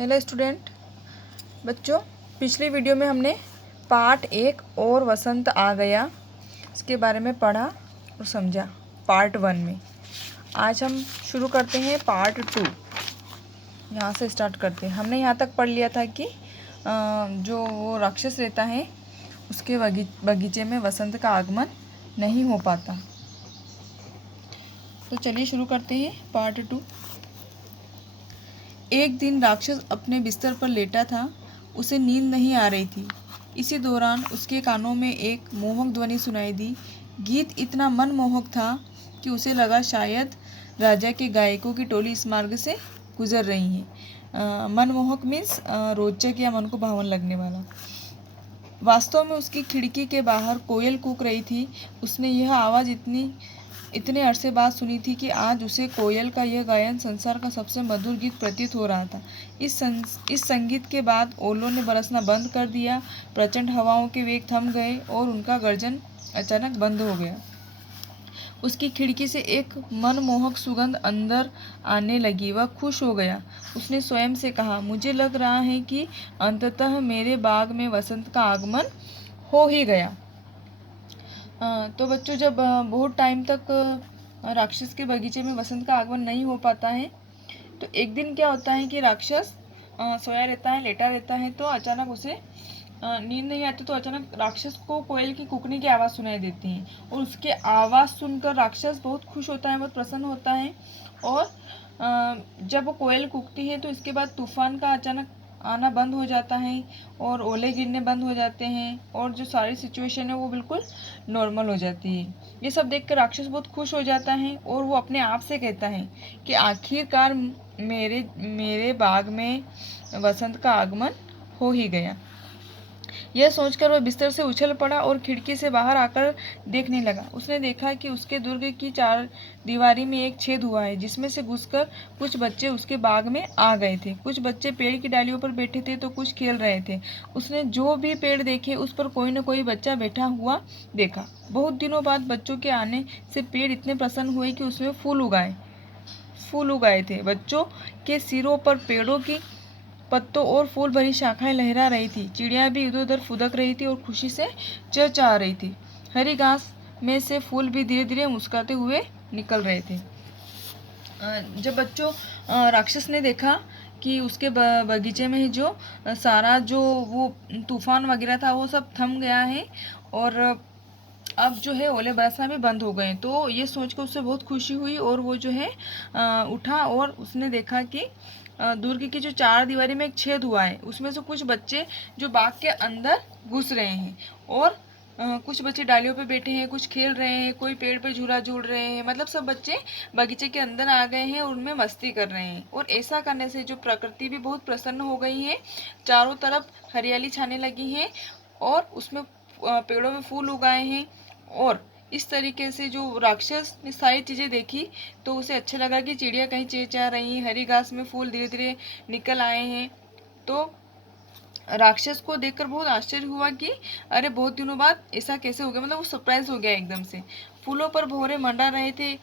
Hello student बच्चों, पिछली video में हमने पार्ट 1 और वसंत आ गया इसके बारे में पढ़ा और समझा पार्ट 1 में। आज हम शुरू करते हैं पार्ट 2। यहाँ से स्टार्ट करते हैं। हमने यहाँ तक पढ़ लिया था कि जो वो राक्षस रहता है उसके बगीचे में वसंत का आगमन नहीं हो पाता। तो चलिए शुरू करते हैं पार्ट 2। एक दिन राक्षस अपने बिस्तर पर लेटा था। उसे नींद नहीं आ रही थी। इसी दौरान उसके कानों में एक मोहक ध्वनि सुनाई दी। गीत इतना मनमोहक था कि उसे लगा शायद राजा के गायकों की टोली इस मार्ग से गुजर रही है। मनमोहक मीन्स रोचक या मन को भावन लगने वाला। वास्तव में उसकी खिड़की के बाहर कोयल कूक रही थी। उसने यह आवाज़ इतने अरसे बाद सुनी थी कि आज उसे कोयल का यह गायन संसार का सबसे मधुर गीत प्रतीत हो रहा था। इस संगीत के बाद ओलों ने बरसना बंद कर दिया। प्रचंड हवाओं के वेग थम गए और उनका गर्जन अचानक बंद हो गया। उसकी खिड़की से एक मनमोहक सुगंध अंदर आने लगी। वह खुश हो गया। उसने स्वयं से कहा, मुझे लग रहा है कि अंततः मेरे बाग में वसंत का आगमन हो ही गया। तो बच्चों, जब बहुत टाइम तक राक्षस के बगीचे में वसंत का आगमन नहीं हो पाता है तो एक दिन क्या होता है कि राक्षस सोया रहता है, लेटा रहता है, तो अचानक उसे नींद नहीं आती। तो अचानक राक्षस को कोयल की कूकने की आवाज़ सुनाई देती है और उसके आवाज़ सुनकर राक्षस बहुत खुश होता है, बहुत प्रसन्न होता है। और जब वो कोयल कूकती है तो इसके बाद तूफान का अचानक आना बंद हो जाता है और ओले गिरने बंद हो जाते हैं और जो सारी सिचुएशन है वो बिल्कुल नॉर्मल हो जाती है। ये सब देखकर राक्षस बहुत खुश हो जाता है और वो अपने आप से कहता है कि आखिरकार मेरे बाग में वसंत का आगमन हो ही गया। यह सोचकर वह बिस्तर से उछल पड़ा और खिड़की से बाहर आकर देखने लगा। उसने देखा कि उसके दुर्ग की चार दीवारी में एक छेद हुआ है जिसमें से घुसकर कुछ बच्चे उसके बाग में आ गए थे। कुछ बच्चे पेड़ की डालियों पर बैठे थे तो कुछ खेल रहे थे। उसने जो भी पेड़ देखे उस पर कोई न कोई बच्चा बैठा हुआ देखा। बहुत दिनों बाद बच्चों के आने से पेड़ इतने प्रसन्न हुए कि उसमें फूल उगाए थे। बच्चों के सिरों पर पेड़ों की पत्तों और फूल भरी शाखाएं लहरा रही थी। चिड़ियाँ भी इधर उधर फुदक रही थी और खुशी से चहचहा रही थी। हरी घास में से फूल भी धीरे धीरे मुस्कुराते हुए निकल रहे थे। जब बच्चों राक्षस ने देखा कि उसके बगीचे में ही जो सारा जो वो तूफान वगैरह था वो सब थम गया है और अब जो है ओले बरसना भी बंद हो गए, तो ये सोचकर उससे बहुत खुशी हुई और वो जो है उठा और उसने देखा कि दुर्ग की जो चार दीवारी में एक छेद हुआ है उसमें से कुछ बच्चे जो बाग के अंदर घुस रहे हैं और कुछ बच्चे डालियों पे बैठे हैं, कुछ खेल रहे हैं, कोई पेड़ पे झूला झूल रहे हैं। मतलब सब बच्चे बगीचे के अंदर आ गए हैं और उनमें मस्ती कर रहे हैं। और ऐसा करने से जो प्रकृति भी बहुत प्रसन्न हो गई है, चारों तरफ हरियाली छाने लगी है और उसमें पेड़ों में फूल उगाए हैं। और इस तरीके से जो राक्षस ने सारी चीज़ें देखी तो उसे अच्छा लगा कि चिड़िया कहीं चहचहा रही हैं, हरी घास में फूल धीरे धीरे निकल आए हैं। तो राक्षस को देखकर बहुत आश्चर्य हुआ कि अरे बहुत दिनों बाद ऐसा कैसे हो गया। मतलब वो सरप्राइज हो गया एकदम से। फूलों पर भौरे मंडरा रहे थे।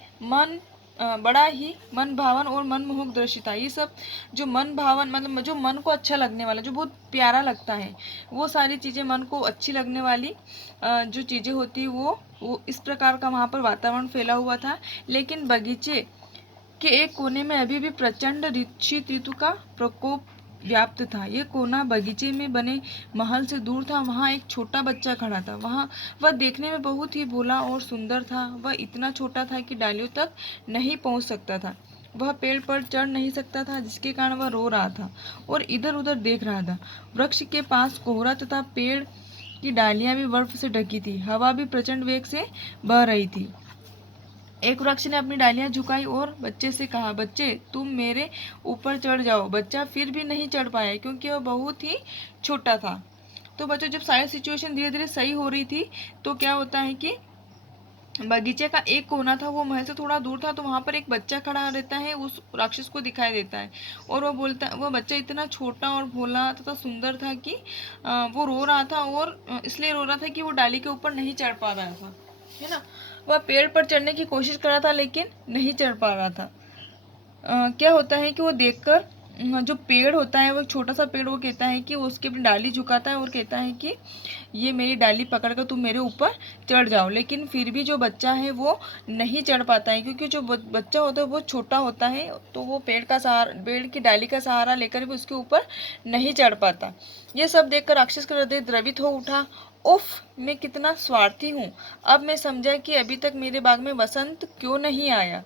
बड़ा ही मन भावन और मनमोहक दृश्य था। ये सब जो मन भावन मतलब जो मन को अच्छा लगने वाला, जो बहुत प्यारा लगता है, वो सारी चीज़ें मन को अच्छी लगने वाली जो चीज़ें होती है वो इस प्रकार का वहाँ पर वातावरण फैला हुआ था। लेकिन बगीचे के एक कोने में अभी भी प्रचंड शीत ऋतु का प्रकोप व्याप्त था। यह कोना बगीचे में बने महल से दूर था। वहाँ एक छोटा बच्चा खड़ा था। वह देखने में बहुत ही भोला और सुंदर था। वह इतना छोटा था कि डालियों तक नहीं पहुँच सकता था। वह पेड़ पर चढ़ नहीं सकता था, जिसके कारण वह रो रहा था और इधर उधर देख रहा था। वृक्ष के पास कोहरा तथा पेड़ की डालियां भी बर्फ से ढकी थी। हवा भी प्रचंड वेग से बह रही थी। एक वृक्ष ने अपनी डालियां झुकाई और बच्चे से कहा, बच्चे तुम मेरे ऊपर चढ़ जाओ। बच्चा फिर भी नहीं चढ़ पाया क्योंकि वह बहुत ही छोटा था। तो बच्चों, जब सारी सिचुएशन धीरे धीरे सही हो रही थी तो क्या होता है कि बगीचे का एक कोना था, वो महल से थोड़ा दूर था, तो वहाँ पर एक बच्चा खड़ा रहता है। उस राक्षस को दिखाई देता है और वह बच्चा इतना छोटा और भोला तथा सुंदर था कि वो रो रहा था और इसलिए रो रहा था कि वो डाली के ऊपर नहीं चढ़ पा रहा था, है ना। वह पेड़ पर चढ़ने की कोशिश कर रहा था लेकिन नहीं चढ़ पा रहा था। क्या होता है कि वो देखकर जो पेड़ होता है, वो एक छोटा सा पेड़, वो कहता है कि वो उसकी अपनी डाली झुकाता है और कहता है कि ये मेरी डाली पकड़ कर तुम मेरे ऊपर चढ़ जाओ। लेकिन फिर भी जो बच्चा है वो नहीं चढ़ पाता है, क्योंकि जो बच्चा होता है वो छोटा होता है, तो वो पेड़ की डाली का सहारा लेकर भी उसके ऊपर नहीं चढ़ पाता। ये सब देखकर राक्षस का हृदय द्रवित हो उठा। उफ, मैं कितना स्वार्थी हूँ। अब मैं समझा कि अभी तक मेरे बाग में वसंत क्यों नहीं आया।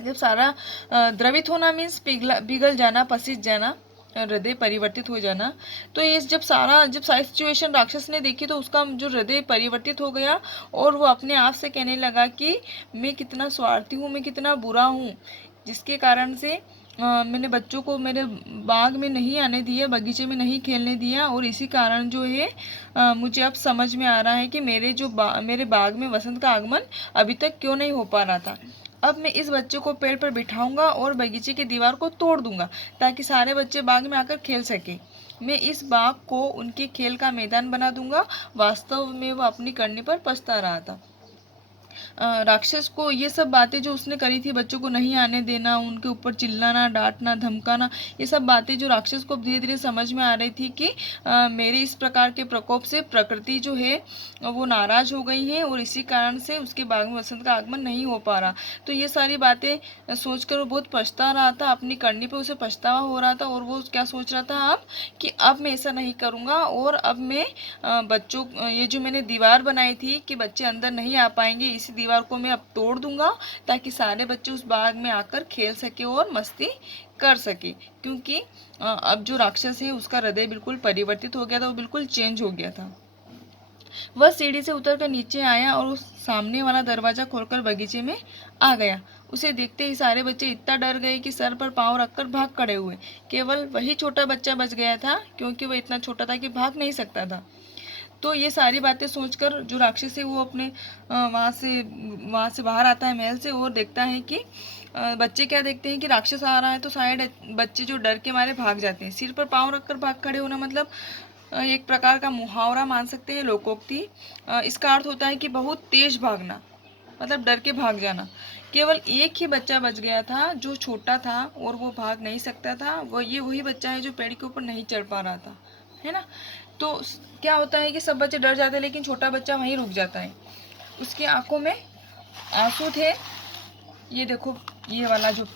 जब सारा द्रवित होना मीन्स पिघल जाना, पसीज जाना, हृदय परिवर्तित हो जाना। तो ये जब सारी सिचुएशन राक्षस ने देखी तो उसका जो हृदय परिवर्तित हो गया और वो अपने आप से कहने लगा कि मैं कितना स्वार्थी हूँ, मैं कितना बुरा हूँ, जिसके कारण से मैंने बच्चों को मेरे बाग में नहीं आने दिया, बगीचे में नहीं खेलने दिया, और इसी कारण जो है मुझे अब समझ में आ रहा है कि मेरे बाग में वसंत का आगमन अभी तक क्यों नहीं हो पा रहा था। अब मैं इस बच्चे को पेड़ पर बिठाऊंगा और बगीचे की दीवार को तोड़ दूंगा ताकि सारे बच्चे बाग में आकर खेल सके। मैं इस बाग को उनके खेल का मैदान बना दूंगा। वास्तव में वह अपनी करनी पर पछता रहा था। राक्षस को ये सब बातें जो उसने करी थी, बच्चों को नहीं आने देना, उनके ऊपर चिल्लाना, डांटना, धमकाना, ये सब बातें जो राक्षस को धीरे धीरे समझ में आ रही थी कि मेरे इस प्रकार के प्रकोप से प्रकृति जो है वो नाराज हो गई है और इसी कारण से उसके बाग में वसंत का आगमन नहीं हो पा रहा। तो ये सारी बातें सोचकर वो बहुत पछता रहा था, अपनी करनी पे उसे पछतावा हो रहा था, और वो क्या सोच रहा था अब कि अब मैं ऐसा नहीं करूँगा, और अब मैं बच्चों ये जो मैंने दीवार बनाई थी कि बच्चे अंदर नहीं आ पाएंगे, इसी दीवार को मैं अब तोड़ दूंगा ताकि सारे बच्चे उस बाग में आकर खेल सके और मस्ती कर सके। क्योंकि अब जो राक्षस है उसका हृदय बिल्कुल परिवर्तित हो गया था, वो बिल्कुल चेंज हो गया था। वह सीढ़ी से उतरकर नीचे आया और उस सामने वाला दरवाजा खोलकर बगीचे में आ गया। उसे देखते ही सारे बच्चे इतना डर गए कि सर पर पांव रखकर भाग खड़े हुए। केवल वही छोटा बच्चा बच गया था, क्योंकि वह इतना छोटा था कि भाग नहीं सकता था। तो ये सारी बातें सोचकर जो राक्षस है वो अपने वहाँ से बाहर आता है महल से, और देखता है कि बच्चे क्या देखते हैं कि राक्षस आ रहा है, तो शायद बच्चे जो डर के मारे भाग जाते हैं। सिर पर पांव रखकर भाग खड़े होना मतलब एक प्रकार का मुहावरा मान सकते हैं, लोकोक्ति। इसका अर्थ होता है कि बहुत तेज भागना, मतलब डर के भाग जाना। केवल एक ही बच्चा बच गया था जो छोटा था और वो भाग नहीं सकता था। वही बच्चा है जो पेड़ के ऊपर नहीं चढ़ पा रहा था, है ना। तो क्या होता है कि सब बच्चे डर जाते हैं, लेकिन छोटा बच्चा वहीं रुक जाता है। उसकी आंखों में आंसू थे। ये देखो, ये वाला जो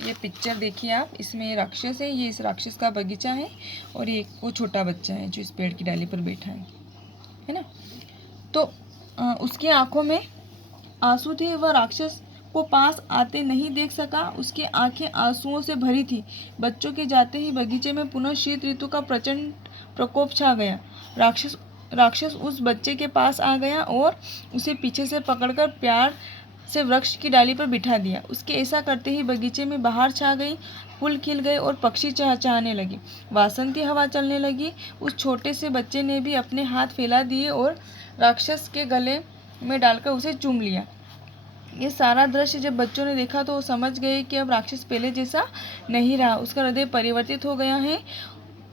ये पिक्चर देखिए आप, इसमें ये राक्षस है, ये इस राक्षस का बगीचा है, और ये वो छोटा बच्चा है जो इस पेड़ की डाली पर बैठा है ना। तो उसकी आंखों में आंसू थे। वह राक्षस को पास आते नहीं देख सका। उसकी आंखें आंसुओं से भरी थी। बच्चों के जाते ही बगीचे में पुनः शीत ऋतु का प्रचंड प्रकोप छा गया। राक्षस उस बच्चे के पास आ गया और उसे पीछे से पकड़कर प्यार से वृक्ष की डाली पर बिठा दिया। उसके ऐसा करते ही बगीचे में बाहर छा गई, फूल खिल गए और पक्षी चहचहाने लगे। वासंती हवा चलने लगी। उस छोटे से बच्चे ने भी अपने हाथ फैला दिए और राक्षस के गले में डालकर उसे चूम लिया। ये सारा दृश्य जब बच्चों ने देखा तो वो समझ गए कि अब राक्षस पहले जैसा नहीं रहा, उसका हृदय परिवर्तित हो गया है।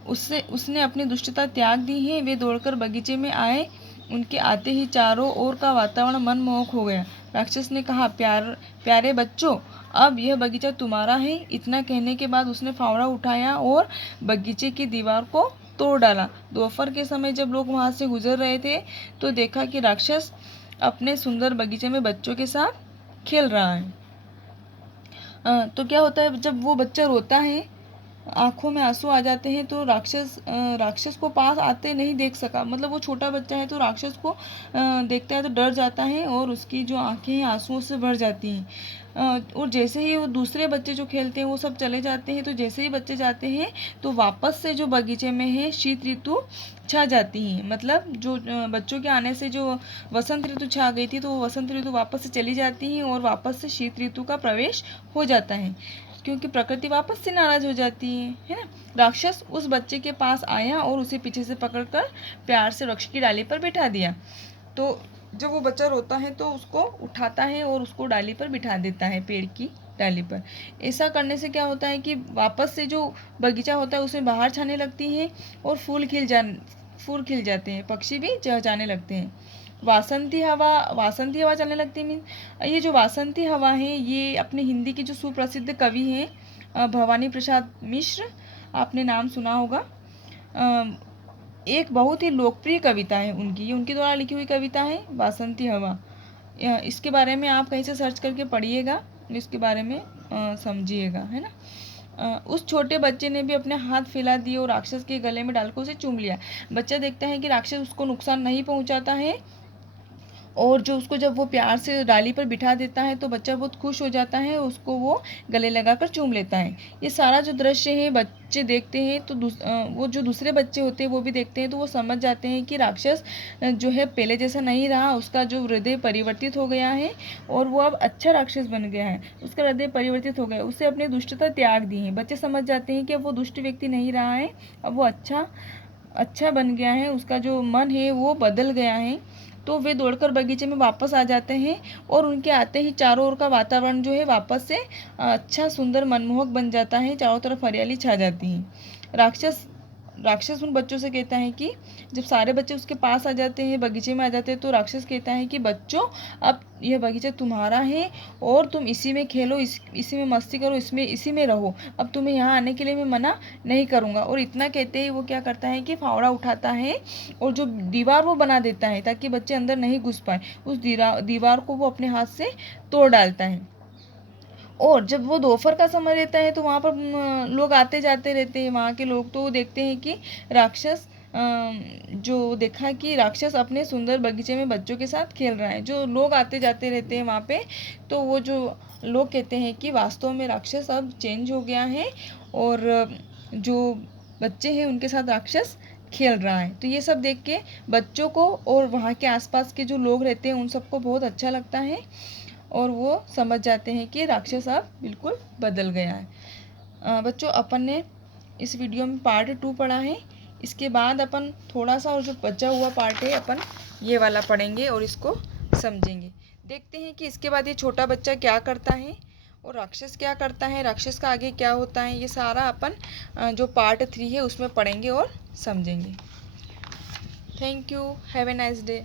उसने अपनी दुष्टता त्याग दी है। वे दौड़कर बगीचे में आए। उनके आते ही चारों ओर का वातावरण मनमोहक हो गया। राक्षस ने कहा, प्यारे बच्चों, अब यह बगीचा तुम्हारा है। इतना कहने के बाद उसने फावड़ा उठाया और बगीचे की दीवार को तोड़ डाला। दोपहर के समय जब लोग वहां से गुजर रहे थे तो देखा कि राक्षस अपने सुंदर बगीचे में बच्चों के साथ खेल रहा है। तो क्या होता है, जब वो बच्चा रोता है, आंखों में आंसू आ जाते हैं, तो राक्षस को पास आते नहीं देख सका। मतलब वो छोटा बच्चा है तो राक्षस को देखता है तो डर जाता है और उसकी जो आंखें हैं आंसुओं से भर जाती हैं। और जैसे ही वो दूसरे बच्चे जो खेलते हैं वो सब चले जाते हैं, तो जैसे ही बच्चे जाते हैं तो वापस से जो बगीचे में है शीत ऋतु छा जाती है। मतलब जो बच्चों के आने से जो वसंत ऋतु छा गई थी, तो वो वसंत ऋतु वापस से चली जाती है और वापस से शीत ऋतु का प्रवेश हो जाता है, क्योंकि प्रकृति वापस से नाराज हो जाती है ना। राक्षस उस बच्चे के पास आया और उसे पीछे से पकड़कर प्यार से वृक्ष की डाली पर बिठा दिया। तो जब वो बच्चा रोता है तो उसको उठाता है और उसको डाली पर बिठा देता है, पेड़ की डाली पर। ऐसा करने से क्या होता है कि वापस से जो बगीचा होता है उसमें बाहर छाने लगती है और फूल खिल जाते हैं, पक्षी भी चहचहाने लगते हैं। वासंती हवा चलने लगती है। मीन ये जो वासंती हवा है, ये अपने हिंदी के जो सुप्रसिद्ध कवि हैं भवानी प्रसाद मिश्र, आपने नाम सुना होगा। एक बहुत ही लोकप्रिय कविता है उनकी, ये उनके द्वारा लिखी हुई कविता है बासंती हवा। इसके बारे में आप कहीं से सर्च करके पढ़िएगा, इसके बारे में समझिएगा, है ना। उस छोटे बच्चे ने भी अपने हाथ फैला दिए और राक्षस के गले में डालकर उसे चूम लिया। बच्चा देखता है कि राक्षस उसको नुकसान नहीं पहुंचाता है, और जो उसको जब वो प्यार से डाली पर बिठा देता है तो बच्चा बहुत खुश हो जाता है, उसको वो गले लगाकर चूम लेता है। ये सारा जो दृश्य है बच्चे देखते हैं तो वो जो दूसरे बच्चे होते हैं वो भी देखते हैं, तो वो समझ जाते हैं कि राक्षस जो है पहले जैसा नहीं रहा, उसका जो हृदय परिवर्तित हो गया है और वो अब अच्छा राक्षस बन गया है, उसका हृदय परिवर्तित हो गया, उससे अपनी दुष्टता त्याग दी है। बच्चे समझ जाते हैं कि अब वो दुष्ट व्यक्ति नहीं रहा है, अब वो अच्छा बन गया है, उसका जो मन है वो बदल गया है। तो वे दौड़कर बगीचे में वापस आ जाते हैं और उनके आते ही चारों ओर का वातावरण जो है वापस से अच्छा सुंदर मनमोहक बन जाता है, चारों तरफ हरियाली छा जाती है। राक्षस उन बच्चों से कहता है कि जब सारे बच्चे उसके पास आ जाते हैं, बगीचे में आ जाते हैं, तो राक्षस कहता है कि बच्चों, अब यह बगीचा तुम्हारा है और तुम इसी में खेलो, इसी में मस्ती करो, इसी में रहो, अब तुम्हें यहाँ आने के लिए मैं मना नहीं करूँगा। और इतना कहते ही वो क्या करता है कि फावड़ा उठाता है और जो दीवार वो बना देता है ताकि बच्चे अंदर नहीं घुस पाए, उस दीवार को वो अपने हाथ से तोड़ डालता है। और जब वो दोपहर का समय रहता है तो वहाँ पर लोग आते जाते रहते हैं, वहाँ के लोग तो देखते हैं कि राक्षस जो देखा कि राक्षस अपने सुंदर बगीचे में बच्चों के साथ खेल रहा है। जो लोग आते जाते रहते हैं वहाँ पे, तो वो जो लोग कहते हैं कि वास्तव में राक्षस अब चेंज हो गया है और जो बच्चे हैं उनके साथ राक्षस खेल रहा है। तो ये सब देख के बच्चों को और वहाँ के आसपास के जो लोग रहते हैं उन सबको बहुत अच्छा लगता है और वो समझ जाते हैं कि राक्षस अब बिल्कुल बदल गया है। बच्चों, अपन ने इस वीडियो में पार्ट 2 पढ़ा है। इसके बाद अपन थोड़ा सा और जो बचा हुआ पार्ट है अपन ये वाला पढ़ेंगे और इसको समझेंगे। देखते हैं कि इसके बाद ये छोटा बच्चा क्या करता है और राक्षस क्या करता है, राक्षस का आगे क्या होता है, ये सारा अपन जो पार्ट 3 है उसमें पढ़ेंगे और समझेंगे। Thank you, have a nice day.